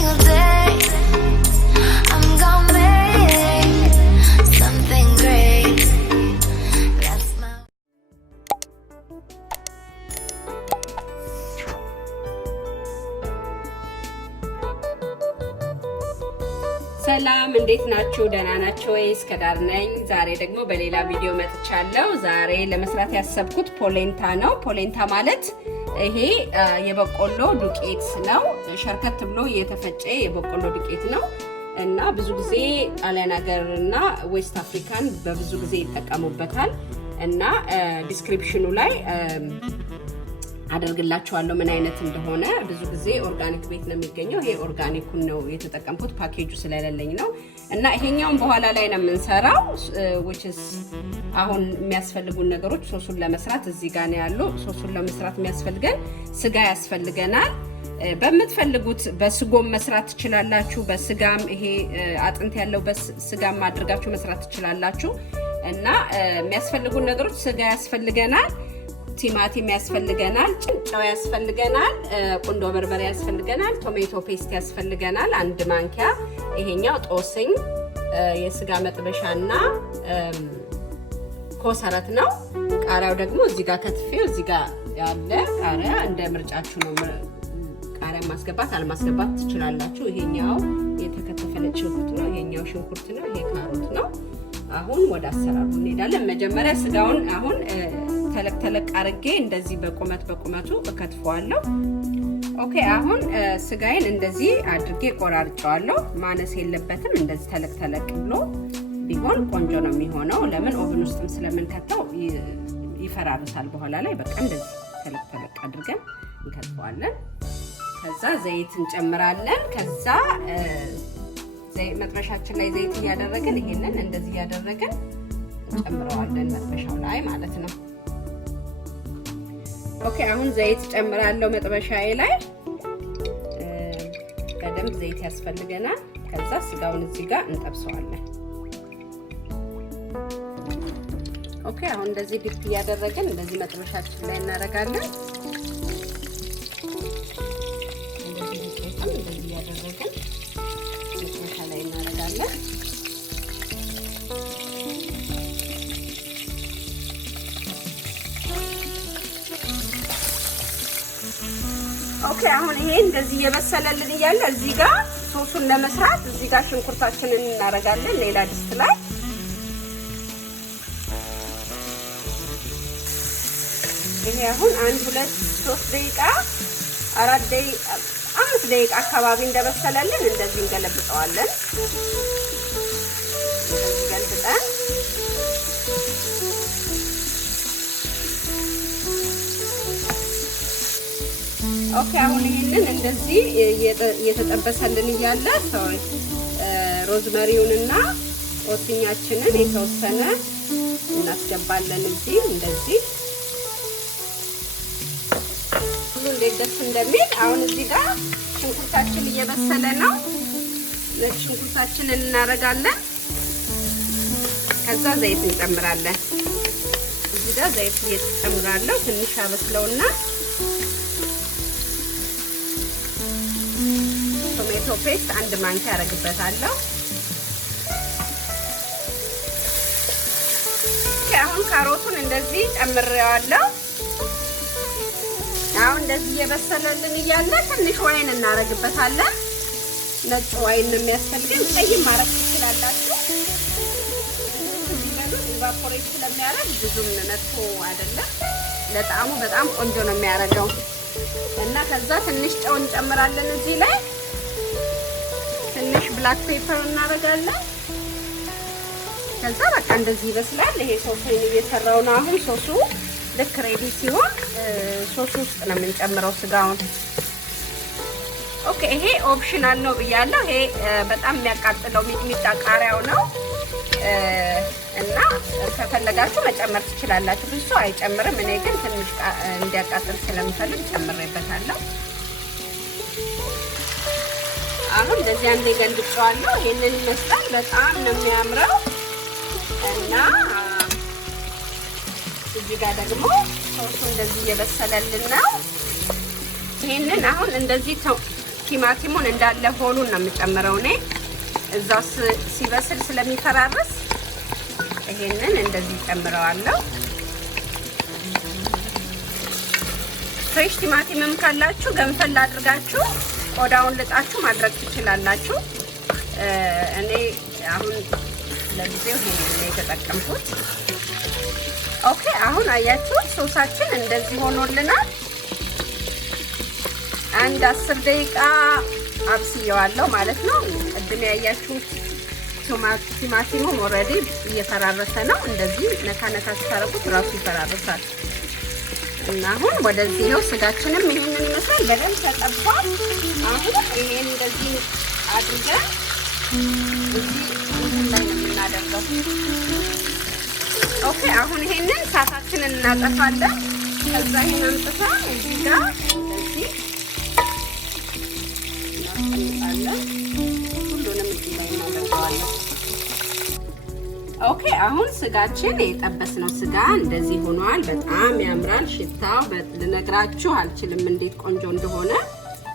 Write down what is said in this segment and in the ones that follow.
single day. I'm gonna make something great. That's my ሰላም እንዴት ናችሁ? ደህና ናችሁ ወይ? እስከዳር ነኝ። ዛሬ ደግሞ በሌላ ቪዲዮ መጥቻለሁ። ዛሬ ለመስራት ያሰብኩት ፖሌንታ ነው። ፖሌንታ ማለት ይሄ የበቆሎ ዱቄት ነው። ሸርከት ብሎ የተፈጨ የበቆሎ ዱቄት ነው እና ብዙ ጊዜ ጣሊያን ሀገርና ዌስት አፍሪካን በብዙ ጊዜ ይጠቀሙበታል እና ዲስክሪፕሽኑ ላይ አደርግላችኋለሁ ምን አይነት እንደሆነ። ብዙ ጊዜ ኦርጋኒክ ቤት ነው የሚገኘው። ይሄ ኦርጋኒኩን ነው የተጠቀምኩት ፓኬጁ ስለሌለኝ ነው። እና ይሄኛውን በኋላ ላይ ነው የምንሰራው which is አሁን የሚያስፈልጉን ነገሮች ሶሱን ለመስራት እዚህ ጋር ነው ያለው። ሶሱን ለመስራት የሚያስፈልገን ስጋ ያስፈልገናል። በምትፈልጉት በስጎም መስራት ትችላላችሁ። በስጋም ይሄ አጥንት ያለው በስጋም አድርጋችሁ መስራት ትችላላችሁ። እና የሚያስፈልጉን ነገሮች ስጋ ያስፈልገናል፣ ቲማቲም ያስፈልገናል፣ ጨው ያስፈልገናል፣ ቁንዶ በርበሬ ያስፈልገናል፣ ቶሜቶ ፔስት ያስፈልገናል አንድ ማንኪያ። ይሄኛው ጦስኝ የስጋ መጥበሻና ኮሰረት ነው። ቃሪያው ደግሞ እዚህ ጋር ከትፌው እዚህ ጋር ያለ ቃሪያ እንደ ምርጫችሁ ነው። ቃሪያ ማስገባት አልማስገባት ትችላላችሁ። ይሄኛው የተከተፈ ነጭ ሽንኩርት ነው። ይሄኛው ሽንኩርት ነው። ይሄ ካሮት ነው። አሁን ወደ አሰራሩ እንሄዳለን። መጀመሪያ ስጋውን አሁን ተለቅ አርጌ እንደዚህ በቁመቱ እከትፈዋለሁ። ኦኬ አሁን ስጋዬን እንደዚህ አድርጌ ቆራርጫዋለሁ። ማነስ የለበትም። እንደዚህ ተለቅ ብሎ ቢሆን ቆንጆ ነው የሚሆነው። ለምን ኦቨን ውስጥም ስለምንከተው ይፈራርሳል በኋላ ላይ። በቃ እንደዚህ ተለቅ አድርገን እንከትፈዋለን። ከዛ ዘይት እንጨምራለን። ከዛ መጥበሻችን ላይ ዘይት እያደረግን ይሄንን እንደዚህ እያደረግን እንጨምረዋለን መጥበሻው ላይ ማለት ነው። ኦኬ አሁን ዘይት ጨምራለሁ መጥበሻዬ ላይ። በደንብ ዘይት ያስፈልገናል። ከዛ ስጋውን እዚህ ጋር እንጠብሰዋለን። ኦኬ አሁን እንደዚህ ግድ እያደረግን እንደዚህ መጥበሻችን ላይ እናደርጋለን። እንደዚህ እያደረግን መጥበሻ ላይ እናደርጋለን። ኦኬ አሁን ይሄ እንደዚህ እየበሰለልን እያለ እዚህ ጋር ሶሱን ለመስራት እዚህ ጋር ሽንኩርታችንን እናደርጋለን ሌላ ድስት ላይ። ይሄ አሁን 1 2 3 ደቂቃ 4 ደቂቃ 5 ደቂቃ አካባቢ እንደበሰለልን እንደዚህ እንገለብጠዋለን። እንደዚህ ገልብጠን ኦኬ አሁን ይሄንን እንደዚህ እየተጠበሰልን እያለ ሮዝመሪውንና ኦሲኛችንን የተወሰነ እናስገባለን እዚህ እንደዚህ ሁሉ እንዴት ደስ እንደሚል። አሁን እዚህ ጋር ሽንኩርታችን እየበሰለ ነው። ነጭ ሽንኩርታችንን እናደርጋለን። ከዛ ዘይት እንጨምራለን። እዚህ ጋር ዘይት እየጨምራለሁ። ትንሽ አበስለውና ቶሜቶ ፔስት አንድ ማንኪያ አደርግበታለሁ። አሁን ካሮቱን እንደዚህ ጨምሬዋለሁ። አሁን እንደዚህ እየበሰለልን እያለ ትንሽ ዋይን እናደርግበታለን። ነጭ ዋይን ነው የሚያስፈልገን። ቀይም ማረግ ትችላላችሁ። ኢቫፖሬት ስለሚያደርግ ብዙም ነጥቶ አይደለም። ለጣዕሙ በጣም ቆንጆ ነው የሚያደርገው። እና ከዛ ትንሽ ጨው እንጨምራለን እዚህ ላይ። ትንሽ ብላክ ፔፐር እናደርጋለን። ከዛ በቃ እንደዚህ ይበስላል። ይሄ ሶሱን እየሰራው ነው። አሁን ሶሱ ልክ ሬዲ ሲሆን ሶሱ ውስጥ ነው የምንጨምረው ስጋውን። ኦኬ ይሄ ኦፕሽናል ነው ብያለሁ። ይሄ በጣም የሚያቃጥለው ሚጥሚጣ ቃሪያው ነው እና ከፈለጋችሁ መጨመር ትችላላችሁ። ብዙ ሰው አይጨምርም። እኔ ግን ትንሽ እንዲያቃጥል ስለምፈልግ ጨምሬበታለሁ። አሁን እንደዚህ አንዴ ገልብጬዋለሁ። ይሄንን ይመስላል። በጣም ነው የሚያምረው እና እዚህ ጋር ደግሞ ሶሱ እንደዚህ እየበሰለልን ነው። ይሄንን አሁን እንደዚህ ቲማቲሙን እንዳለ ሆሉን ነው የምጨምረው እኔ እዛው ሲበስል ስለሚፈራርስ ይሄንን እንደዚህ ጨምረዋለሁ። ፍሬሽ ቲማቲምም ካላችሁ ገንፈል አድርጋችሁ ቆዳውን ልጣችሁ ማድረግ ትችላላችሁ። እኔ አሁን ለጊዜው ይሄንን ነው የተጠቀምኩት። ኦኬ አሁን አያችሁ ሶሳችን እንደዚህ ሆኖልናል። አንድ 10 ደቂቃ አብስየዋለሁ ማለት ነው። ቅድም ያያችሁት ቲማቲሙ ኦሬዲ እየፈራረሰ ነው። እንደዚህ ነካ ነካ ስታረጉት ራሱ ይፈራርሳል። እና አሁን ወደዚህ ነው ስጋችንም ይሄንን ይመስላል። በደንብ ተጠብቷል። አሁን ይሄን እንደዚህ አድርገን እዚህ ላይ እናደርገው። ኦኬ አሁን ይሄንን ሳታችንን እናጠፋለን። ከዛ ይሄን አምጥተን እዚህ ጋር እንደዚህ እናስቀምጣለን። ሁሉንም እዚህ ላይ እናደርገዋለን። ኦኬ አሁን ስጋችን የጠበስነው ስጋ እንደዚህ ሆኗል። በጣም ያምራል። ሽታው ልነግራችሁ አልችልም እንዴት ቆንጆ እንደሆነ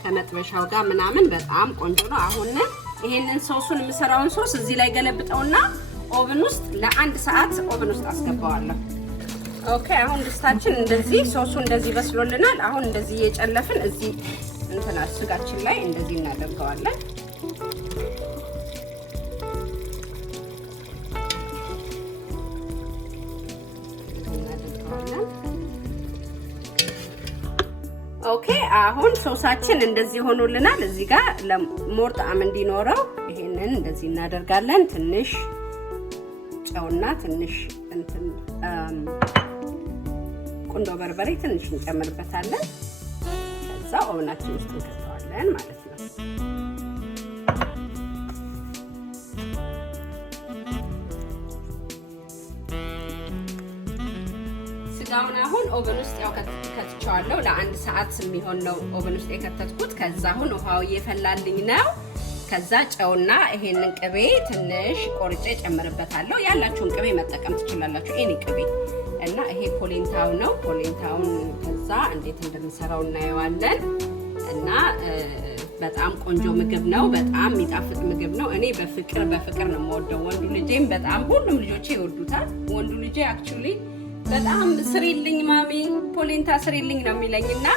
ከመጥበሻው ጋር ምናምን በጣም ቆንጆ ነው። አሁን ይሄንን ሶሱን የምሰራውን ሶስ እዚህ ላይ ገለብጠውና ኦቨን ውስጥ ለ1 ሰዓት ኦቨን ውስጥ አስገባዋለሁ። ኦኬ አሁን ድስታችን እንደዚህ ሶሱ እንደዚህ በስሎልናል። አሁን እንደዚህ እየጨለፍን እዚህ እንትና ስጋችን ላይ እንደዚህ እናደርገዋለን። ኦኬ አሁን ሶሳችን እንደዚህ ሆኖልናል። እዚህ ጋር ለሞር ጣዕም እንዲኖረው ይሄንን እንደዚህ እናደርጋለን። ትንሽ ጨውና ትንሽ እንትን ቁንዶ በርበሬ ትንሽ እንጨምርበታለን። ከዛ ኦቨናችን ውስጥ እንከተዋለን ማለት ነው። ስጋውን አሁን ኦቨን ውስጥ ያው ከተቻለው ለ1 ሰዓት የሚሆን ነው ኦቨን ውስጥ የከተትኩት። ከዛ አሁን ውሃው እየፈላልኝ ነው። ከዛ ጨውና ይሄንን ቅቤ ትንሽ ቆርጬ ጨምርበታለሁ። ያላችሁን ቅቤ መጠቀም ትችላላችሁ። እኔ ቅቤ እና ይሄ ፖሌንታው ነው። ፖሌንታውን ከዛ እንዴት እንደምሰራው እናየዋለን። እና በጣም ቆንጆ ምግብ ነው። በጣም የሚጣፍጥ ምግብ ነው። እኔ በፍቅር ነው የምወደው። ወንዱ ልጄም በጣም ሁሉም ልጆቼ ይወዱታል። ወንዱ ልጄ አክቹሊ በጣም ስሪልኝ ማሚ ፖሌንታ ስሪልኝ ነው የሚለኝና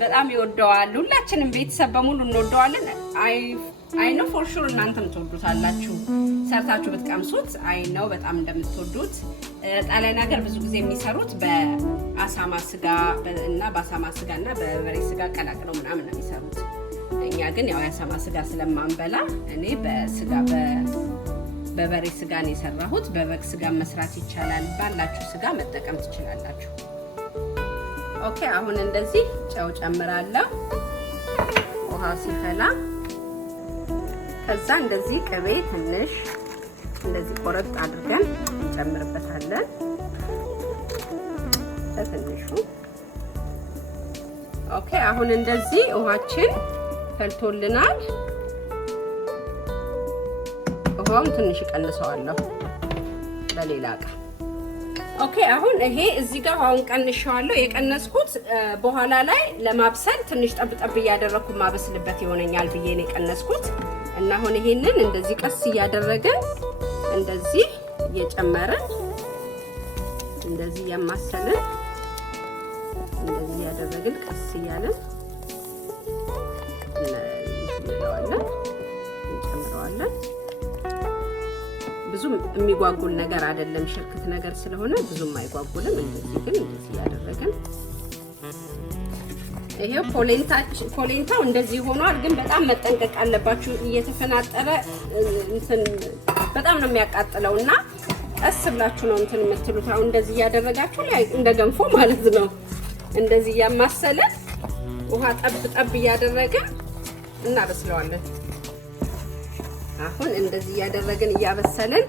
በጣም ይወደዋል። ሁላችንም ቤተሰብ በሙሉ እንወደዋለን። አይ ኖ ፎር ሹር እናንተም ትወዱታላችሁ። ሰርታችሁ ብትቀምሱት አይ ነው በጣም እንደምትወዱት። ጣሊያን ሀገር ብዙ ጊዜ የሚሰሩት በአሳማ ስጋ እና በአሳማ ስጋ እና በበሬ ስጋ ቀላቅለው ምናምን ነው የሚሰሩት። እኛ ግን ያው የአሳማ ስጋ ስለማንበላ እኔ በበሬ ስጋ ነው የሰራሁት። በበግ ስጋ መስራት ይቻላል። ባላችሁ ስጋ መጠቀም ትችላላችሁ። ኦኬ አሁን እንደዚህ ጨው ጨምራለሁ ውሃው ሲፈላ። ከዛ እንደዚህ ቅቤ ትንሽ እንደዚህ ቆረጥ አድርገን እንጨምርበታለን በትንሹ። ኦኬ አሁን እንደዚህ ውሃችን ፈልቶልናል። ውሃውን ትንሽ ቀንሰዋለሁ በሌላ እቃ። ኦኬ አሁን ይሄ እዚህ ጋር ውሃውን ቀንሻለሁ። የቀነስኩት በኋላ ላይ ለማብሰል ትንሽ ጠብጠብ እያደረኩ ማበስልበት ይሆነኛል ብዬ ነው የቀነስኩት። እና አሁን ይሄንን እንደዚህ ቀስ እያደረግን እንደዚህ እየጨመረን እንደዚህ ያማሰልን እንደዚህ ያደረግን ቀስ እያለን እንጨምረዋለን። ብዙም የሚጓጉል ነገር አይደለም፣ ሽርክት ነገር ስለሆነ ብዙም አይጓጉልም። እንደዚህ ግን እንደዚህ ያደረግን ይሄው ፖሌንታው እንደዚህ ሆኗል። ግን በጣም መጠንቀቅ አለባችሁ። እየተፈናጠረ እንትን በጣም ነው የሚያቃጥለውና ቀስ ብላችሁ ነው እንትን የምትሉት። አሁን እንደዚህ ያደረጋችሁ ላይ እንደ ገንፎ ማለት ነው። እንደዚህ ያማሰለን ውሃ ጠብ እያደረግን እናበስለዋለን። አሁን እንደዚህ እያደረግን እያበሰልን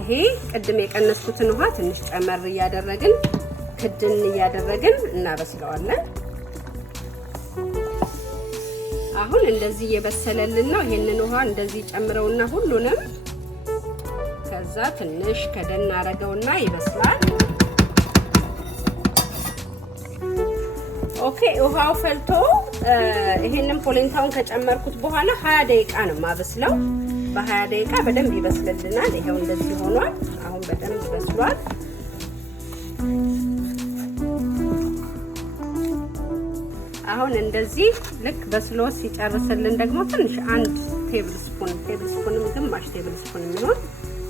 ይሄ ቅድም የቀነስኩትን ውሃ ትንሽ ጨመር እያደረግን ክድን እያደረግን እናበስለዋለን። አሁን እንደዚህ እየበሰለልን ነው። ይሄንን ውሃ እንደዚህ ጨምረውና ሁሉንም ከዛ ትንሽ ከደን አረገውና ይበስላል። ኦኬ ውሃው ፈልቶ ይሄንን ፖሌንታውን ከጨመርኩት በኋላ 20 ደቂቃ ነው ማበስለው። በ20 ደቂቃ በደንብ ይበስልልናል። ይሄው እንደዚህ ሆኗል። አሁን በደንብ በስሏል። አሁን እንደዚህ ልክ በስሎ ሲጨርስልን ደግሞ ትንሽ 1 ቴብል ስፑን ግማሽ ቴብል ስፑን የሚሆን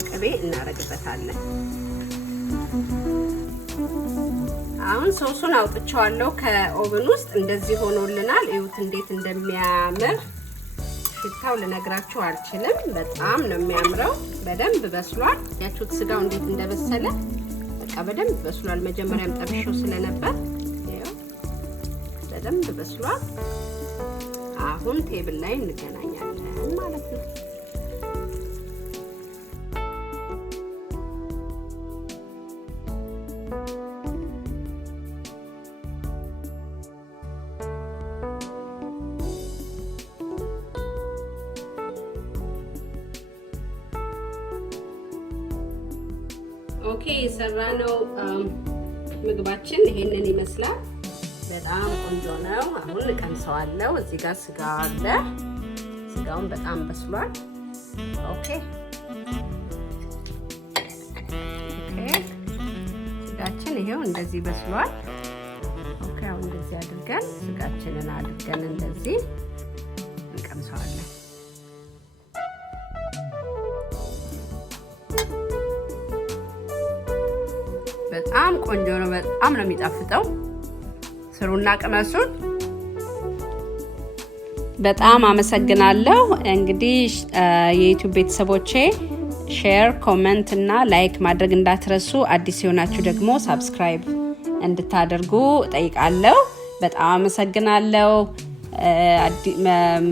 ቅቤ እናረግበታለን። አሁን ሶሱን አውጥቻለሁ ከኦቨን ውስጥ እንደዚህ ሆኖልናል። እዩት እንዴት እንደሚያምር ሽታው ልነግራችሁ አልችልም። በጣም ነው የሚያምረው። በደንብ በስሏል። ያችሁት ስጋው እንዴት እንደበሰለ በቃ በደንብ በስሏል። መጀመሪያም ጠብሼው ስለነበር ይሄው በደንብ በስሏል። አሁን ቴብል ላይ እንገናኛለን ማለት ነው። ኦኬ የሰራነው ምግባችን ይሄንን ይመስላል። በጣም ቆንጆ ነው። አሁን እቀምሰዋለሁ። እዚህ ጋር ስጋ አለ። ስጋውን በጣም በስሏል። ኦኬ ስጋችን ይሄው እንደዚህ በስሏል። ኦኬ አሁን እንደዚህ አድርገን ስጋችንን አድርገን እንደዚህ እንቀምሰዋለን። በጣም ቆንጆ ነው። በጣም ነው የሚጣፍጠው። ስሩና ቅመሱን። በጣም አመሰግናለሁ። እንግዲህ የዩቲዩብ ቤተሰቦቼ ሼር፣ ኮሜንት እና ላይክ ማድረግ እንዳትረሱ። አዲስ የሆናችሁ ደግሞ ሰብስክራይብ እንድታደርጉ ጠይቃለሁ። በጣም አመሰግናለሁ።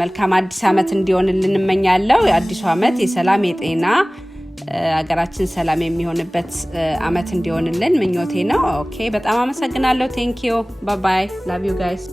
መልካም አዲስ አመት እንዲሆንልን እመኛለሁ። አዲሱ አመት የሰላም የጤና አገራችን ሰላም የሚሆንበት አመት እንዲሆንልን ምኞቴ ነው። ኦኬ በጣም አመሰግናለሁ። ቴንክ ዩ ባይ ባይ። ላቭ ዩ ጋይስ።